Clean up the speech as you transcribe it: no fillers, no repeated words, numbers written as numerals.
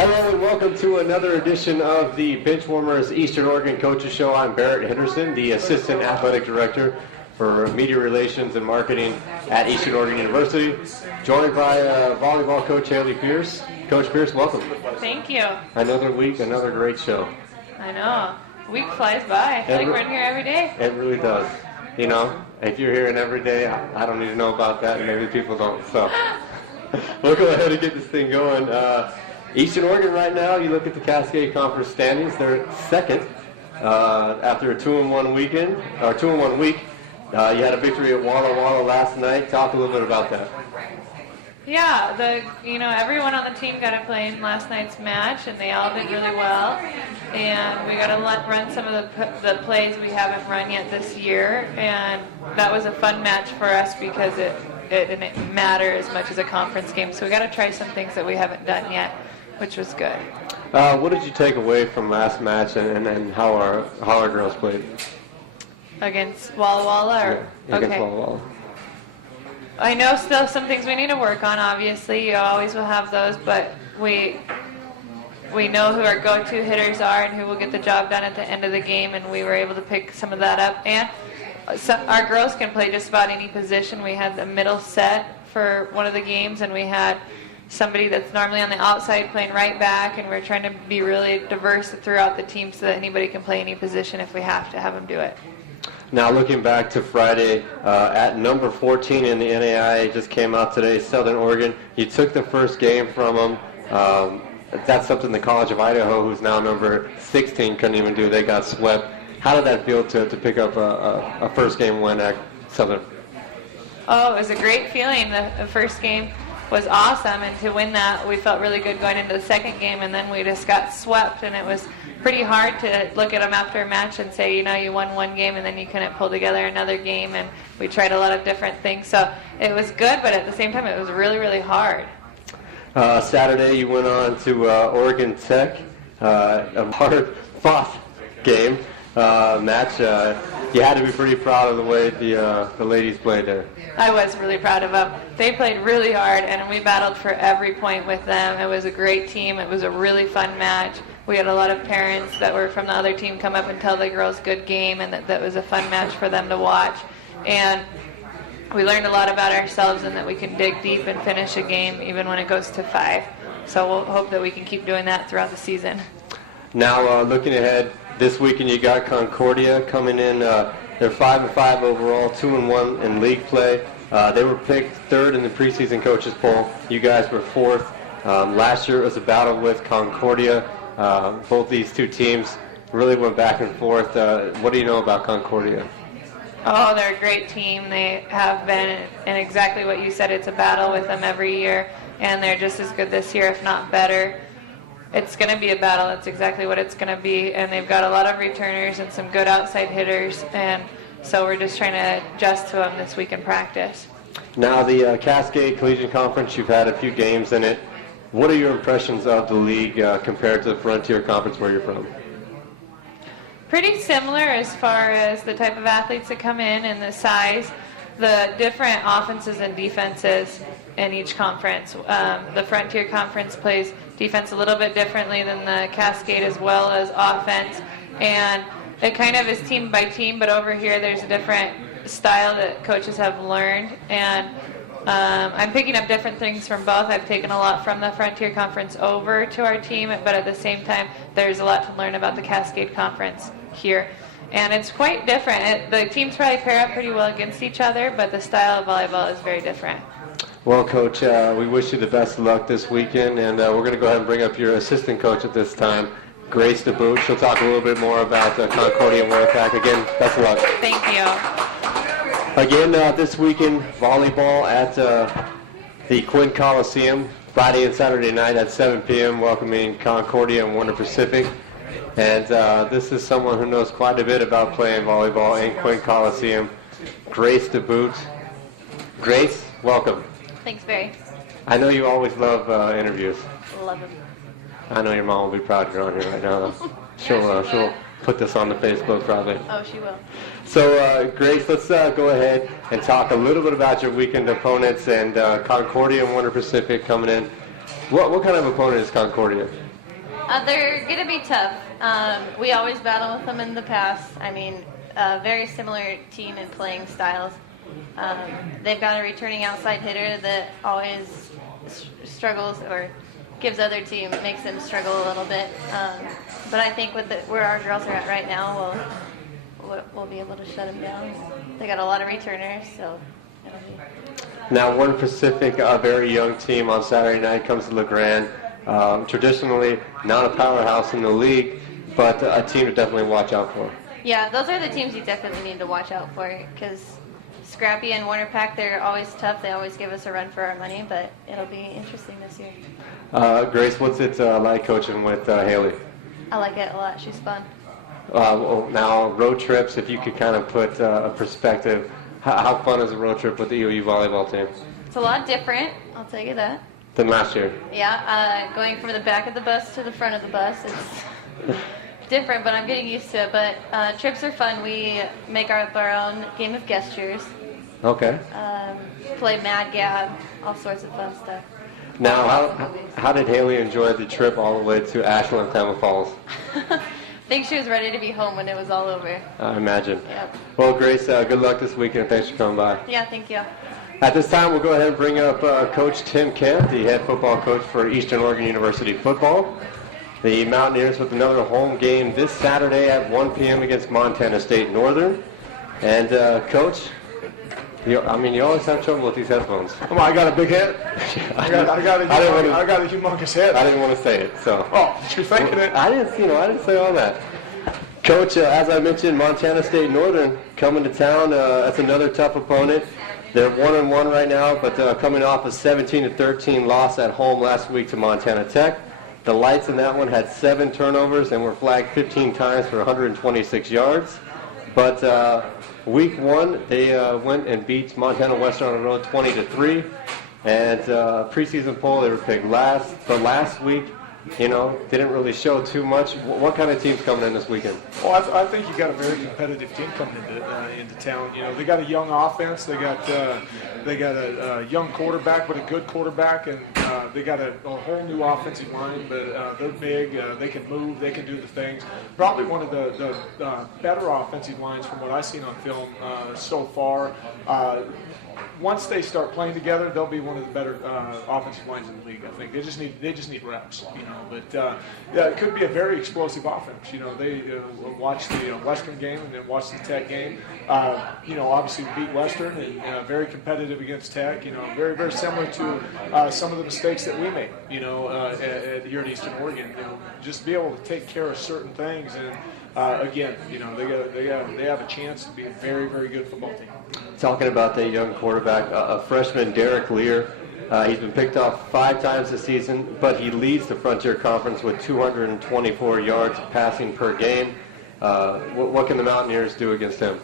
Hello and welcome to another edition of the Benchwarmers Eastern Oregon Coaches Show. I'm Barrett Henderson, the Assistant Athletic Director for Media Relations and Marketing at Eastern Oregon University, joined by volleyball coach Haley Pierce. Coach Pierce, welcome. Thank you. Another week, another great show. I know. Week flies by. I feel like we're in here every day. It really does. You know, if you're here every day, I don't need to know about that, and maybe people don't. So we'll go ahead and get this thing going. Eastern Oregon right now, you look at the Cascade Conference standings, they're second after a 2-1 weekend, or 2-1 week. You had a victory at Walla Walla last night. Talk a little bit about that. Yeah, everyone on the team got to play in last night's match, and they all did really well. And we got to run some of the plays we haven't run yet this year, and that was a fun match for us because it didn't matter as much as a conference game. So we got to try some things that we haven't done yet, which was good. What did you take away from last match and how our girls played? Against Walla Walla? Yeah, against Walla Walla. I know still some things we need to work on, obviously. You always will have those, but we know who our go-to hitters are and who will get the job done at the end of the game, and we were able to pick some of that up. And our girls can play just about any position. We had the middle set for one of the games, and we had somebody that's normally on the outside playing right back, and we're trying to be really diverse throughout the team so that anybody can play any position if we have to have them do it. Now looking back to Friday, at number 14 in the NAI, it just came out today, Southern Oregon. You took the first game from them. That's something the College of Idaho, who's now number 16, couldn't even do. They got swept. How did that feel to pick up a first game win at Southern? Oh, it was a great feeling. The first game was awesome, and to win that, we felt really good going into the second game, and then we just got swept, and it was pretty hard to look at them after a match and say, you won one game and then you couldn't pull together another game, and we tried a lot of different things. So it was good, but at the same time, it was really, really hard. Saturday, you went on to Oregon Tech, a hard-fought game match. You had to be pretty proud of the way the ladies played there. I was really proud of them. They played really hard, and we battled for every point with them. It was a great team. It was a really fun match. We had a lot of parents that were from the other team come up and tell the girls good game, and that was a fun match for them to watch. And we learned a lot about ourselves and that we can dig deep and finish a game even when it goes to 5. So we'll hope that we can keep doing that throughout the season. Now looking ahead, this weekend you got Concordia coming in. They're 5-5 overall, 2-1 in league play. They were picked 3rd in the preseason coaches poll. You guys were 4th. Last year it was a battle with Concordia. Both these two teams really went back and forth. What do you know about Concordia? Oh, they're a great team. They have been, and exactly what you said, it's a battle with them every year, and they're just as good this year, if not better. It's going to be a battle. That's exactly what it's going to be, and they've got a lot of returners and some good outside hitters, and so we're just trying to adjust to them this week in practice. Now, the Cascade Collegiate Conference, you've had a few games in it. What are your impressions of the league compared to the Frontier Conference where you're from? Pretty similar as far as the type of athletes that come in and the size, the different offenses and defenses in each conference. The Frontier Conference plays defense a little bit differently than the Cascade, as well as offense, and it kind of is team by team, but over here there's a different style that coaches have learned, and I'm picking up different things from both. I've taken a lot from the Frontier Conference over to our team, but at the same time, there's a lot to learn about the Cascade Conference here. And it's quite different. The teams probably pair up pretty well against each other, but the style of volleyball is very different. Well, Coach, we wish you the best of luck this weekend, and we're going to go ahead and bring up your assistant coach at this time, Grace DeBoot. She'll talk a little bit more about Concordia and Warpack. Again, best of luck. Thank you. Again, this weekend, volleyball at the Quinn Coliseum, Friday and Saturday night at 7 p.m., welcoming Concordia and Warner Pacific. And this is someone who knows quite a bit about playing volleyball in Quinn Coliseum, Grace DeBoot. Grace, welcome. Thanks, Barry. I know you always love interviews. Love them. I know your mom will be proud you're on here right now. She'll put this on the Facebook probably. Oh, she will. So, Grace, let's go ahead and talk a little bit about your weekend opponents and Concordia and Warner Pacific coming in. What kind of opponent is Concordia? They're going to be tough. We always battle with them in the past. I mean, very similar team and playing styles. They've got a returning outside hitter that always struggles or gives other team, makes them struggle a little bit. But I think with where our girls are at right now, we'll be able to shut them down. They got a lot of returners, so it'll be. Now, Warren Pacific, a very young team on Saturday night, comes to LeGrand. Traditionally, not a powerhouse in the league, but a team to definitely watch out for. Yeah, those are the teams you definitely need to watch out for, because Scrappy and Warner Pack, they're always tough. They always give us a run for our money, but it'll be interesting this year. Grace, what's it like coaching with Haley? I like it a lot. She's fun. Now, road trips, if you could kind of put a perspective, how fun is a road trip with the EOU volleyball team? It's a lot different, I'll tell you that. Than last year? Yeah, going from the back of the bus to the front of the bus, it's different, but I'm getting used to it. But trips are fun. We make our own game of gestures. Okay. Play Mad Gab, all sorts of fun stuff. Now, how did Haley enjoy the trip all the way to Ashland, Tama Falls? I think she was ready to be home when it was all over. I imagine. Yep. Well, Grace, good luck this weekend. Thanks for coming by. Yeah, thank you. At this time, we'll go ahead and bring up Coach Tim Kemp, the head football coach for Eastern Oregon University football. The Mountaineers with another home game this Saturday at 1 p.m. against Montana State Northern. And, Coach, you always have trouble with these headphones. Come on, I got a big head. I got a humongous head. I didn't want to say it, so. Oh, you're thinking it? I didn't say all that. Coach, as I mentioned, Montana State Northern coming to town. That's another tough opponent. They're 1-1 right now, but coming off a 17-13 loss at home last week to Montana Tech. The Lights in that one had 7 turnovers and were flagged 15 times for 126 yards. But week 1, they went and beat Montana Western on the road 20-3. And preseason poll, they were picked last. But last week, didn't really show too much. What kind of team's coming in this weekend? Well, I think you got a very competitive team coming into town. They got a young offense. They got a young quarterback, but a good quarterback, and they got a whole new offensive line. But they're big. They can move. They can do the things. Probably one of the better offensive lines from what I've seen on film so far. Once they start playing together, they'll be one of the better offensive lines in the league. I think they just need reps, But it could be a very explosive offense. They watch the Western game and then watch the Tech game. Obviously beat Western and very competitive against Tech. Very very similar to some of the mistakes that we made. Here at Eastern Oregon. Just be able to take care of certain things and. Again, they have a chance to be a very, very good football team. Talking about the young quarterback, a freshman, Derek Lear. He's been picked off 5 times this season, but he leads the Frontier Conference with 224 yards passing per game. What can the Mountaineers do against him?